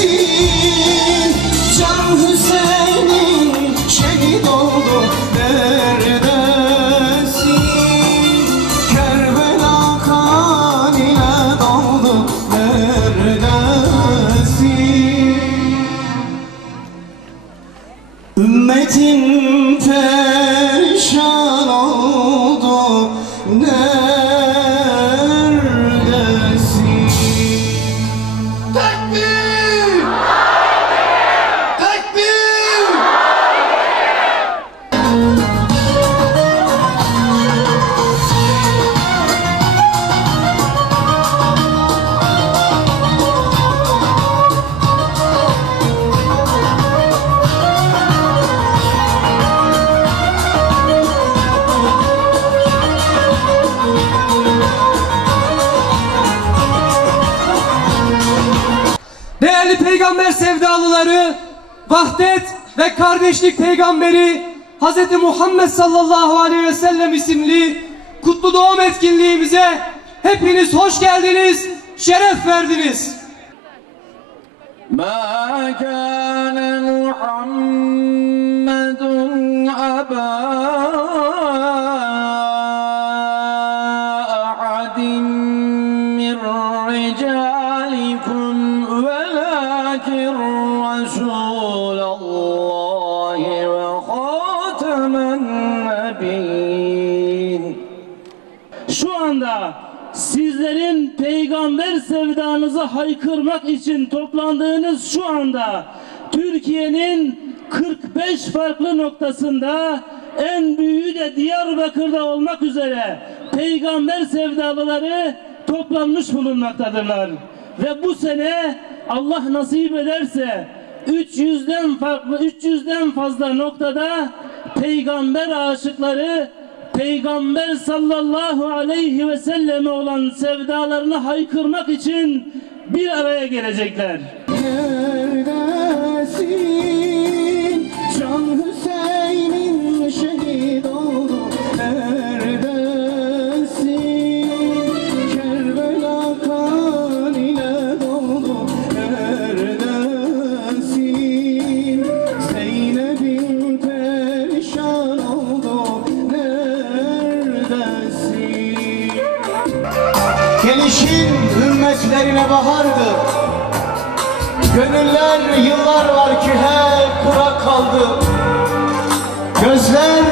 Neredesin Can Hüseyin'in şehit oldu, neredesin? Kerbela kan ile doldu, neredesin? Ümmetin perişan oldu, neredesin? Tekbir! Tekbir! Değerli peygamber sevdalıları, vahdet ve kardeşlik peygamberi Hz. Muhammed sallallahu aleyhi ve sellem isimli kutlu doğum etkinliğimize hepiniz hoş geldiniz, şeref verdiniz. Ma kana Muhammedun aba ahadin min ricalikum velakin Resulallahi ve khatamen nebiyyin. Şu anda sizlerin peygamber sevdanızı haykırmak için toplandığınız şu anda Türkiye'nin 45 farklı noktasında, en büyüğü de Diyarbakır'da olmak üzere peygamber sevdalıları toplanmış bulunmaktadırlar. Ve bu sene Allah nasip ederse 300'den fazla noktada peygamber aşıkları Peygamber sallallahu aleyhi ve selleme olan sevdalarını haykırmak için bir araya gelecekler. Neredesin? Can Hüseyin'in şehit oldu, neredesin? Kerbela kan ile doldu, neredesin? Zeynep'in perişan oldu, neredesin? Gelişin ümmetlerine bahardı. Gönüller yıllar var ki hep kurak kaldı. Gözler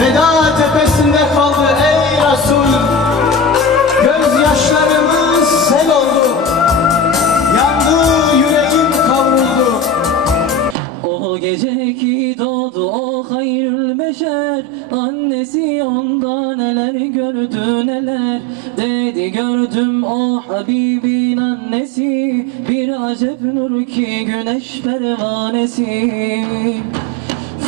veda tepesinde kaldı ey Resul. Gözyaşlarımız sel oldu. Yandı yüreğim kavruldu. O gece ki doğdu o hayrül beşer, annesi onda neler gördü neler dedi, gördüm o Habibin annesi, bir acep nur ki güneş pervanesi.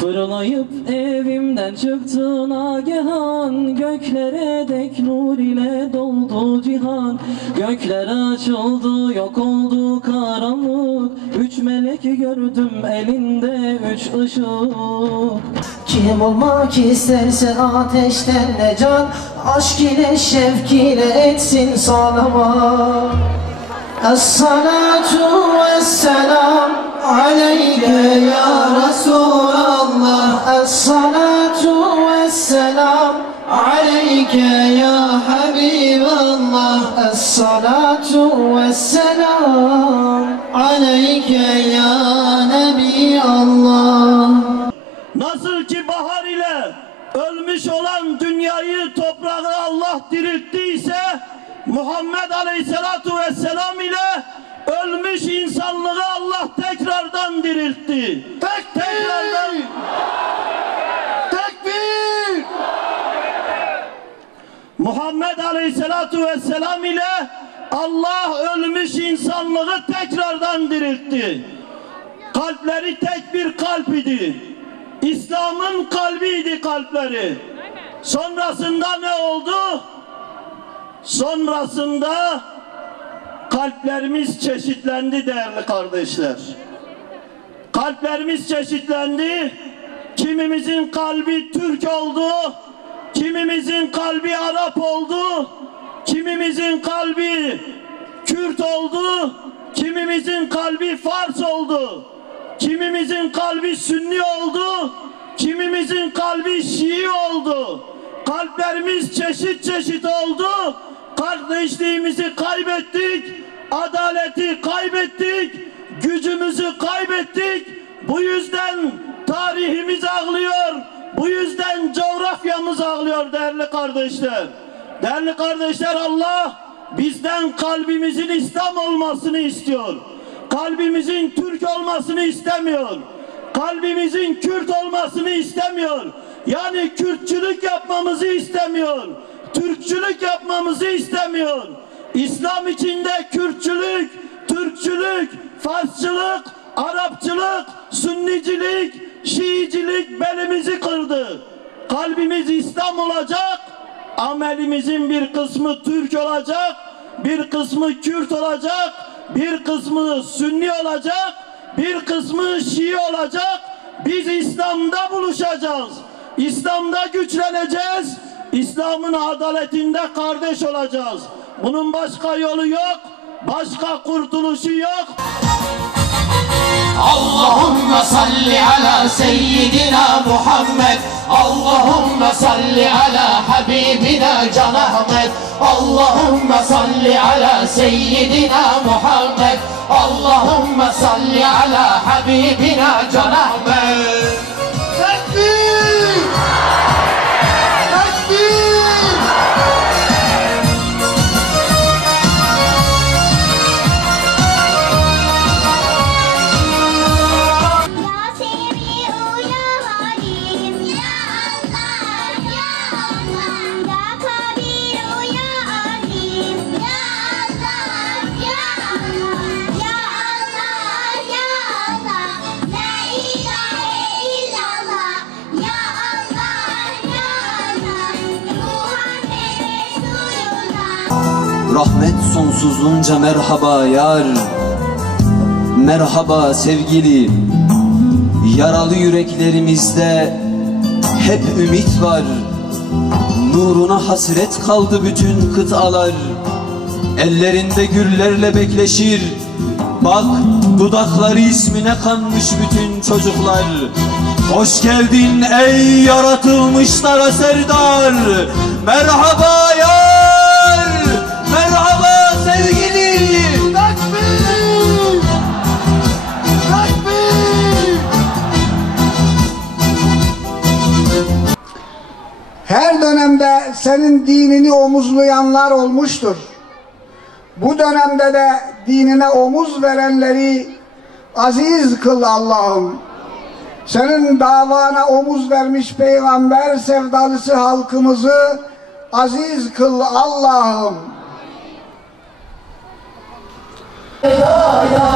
Fırlayıp evimden çıktı nagehan, göklere dek nur ile doldu cihan. Gökler açıldı, yok oldu karanlık, 3 melek gördüm elinde 3 ışık. Kim olmak isterse ateşten ne can, aşk ile şevk ile etsin sağlama. Es-salatu vesselam aleyke ya Resulallah. Es-salatu vesselam aleyke ya Habiballah. Es-salatu vesselam aleyke ya Nebi Allah. Nasıl ki bahar ile ölmüş olan dünyayı toprağı Allah dirilttiyse, Muhammed Aleyhisselatu Vesselam ile ölmüş insanlığı Allah tekrardan diriltti. Tekrardan. Tekbir! Muhammed Aleyhisselatu Vesselam ile Allah ölmüş insanlığı tekrardan diriltti. Kalpleri tek bir kalp idi. İslam'ın kalbiydi kalpleri. Sonrasında ne oldu? Sonrasında kalplerimiz çeşitlendi değerli kardeşler. Kalplerimiz çeşitlendi. Kimimizin kalbi Türk oldu. Kimimizin kalbi Arap oldu. Kimimizin kalbi Kürt oldu. Kimimizin kalbi Fars oldu. Kimimizin kalbi Sünni oldu. Kimimizin kalbi Şii oldu. Kalplerimiz çeşit çeşit oldu. Kardeşliğimizi kaybettik. Adaleti kaybettik. Gücümüzü kaybettik. Bu yüzden tarihimiz ağlıyor. Bu yüzden coğrafyamız ağlıyor değerli kardeşler. Değerli kardeşler, Allah bizden kalbimizin İslam olmasını istiyor. Kalbimizin Türk olmasını istemiyor. Kalbimizin Kürt olmasını istemiyor. Yani Kürtçülük yapmamızı istemiyor. Türkçülük yapmamızı istemiyor. İslam içinde Kürtçülük, Türkçülük, Farsçılık, Arapçılık, Sünnicilik, Şiicilik belimizi kırdı. Kalbimiz İslam olacak, amelimizin bir kısmı Türk olacak, bir kısmı Kürt olacak, bir kısmı Sünni olacak, bir kısmı Şii olacak. Biz İslam'da buluşacağız. İslam'da güçleneceğiz. İslam'ın adaletinde kardeş olacağız. Bunun başka yolu yok. Başka kurtuluşu yok. Allahümme salli ala seyyidina Muhammed. Allahümme salli ala habibina Can Ahmet. Allahümme salli ala seyyidina Muhammed. Allahümme salli ala habibina Can Ahmet. Tekbir! Tekbir! Rahmet sonsuzluğunca merhaba yar. Merhaba sevgili. Yaralı yüreklerimizde hep ümit var. Nuruna hasret kaldı bütün kıtalar. Ellerinde güllerle bekleşir. Bak dudakları ismine kanmış bütün çocuklar. Hoş geldin ey yaratılmışlara serdar. Merhaba yar. Merhaba sevgili. Takbir! Takbir! Her dönemde senin dinini omuzlayanlar olmuştur. Bu dönemde de dinine omuz verenleri aziz kıl Allah'ım. Senin davana omuz vermiş peygamber sevdalısı halkımızı aziz kıl Allah'ım. Ya, ya,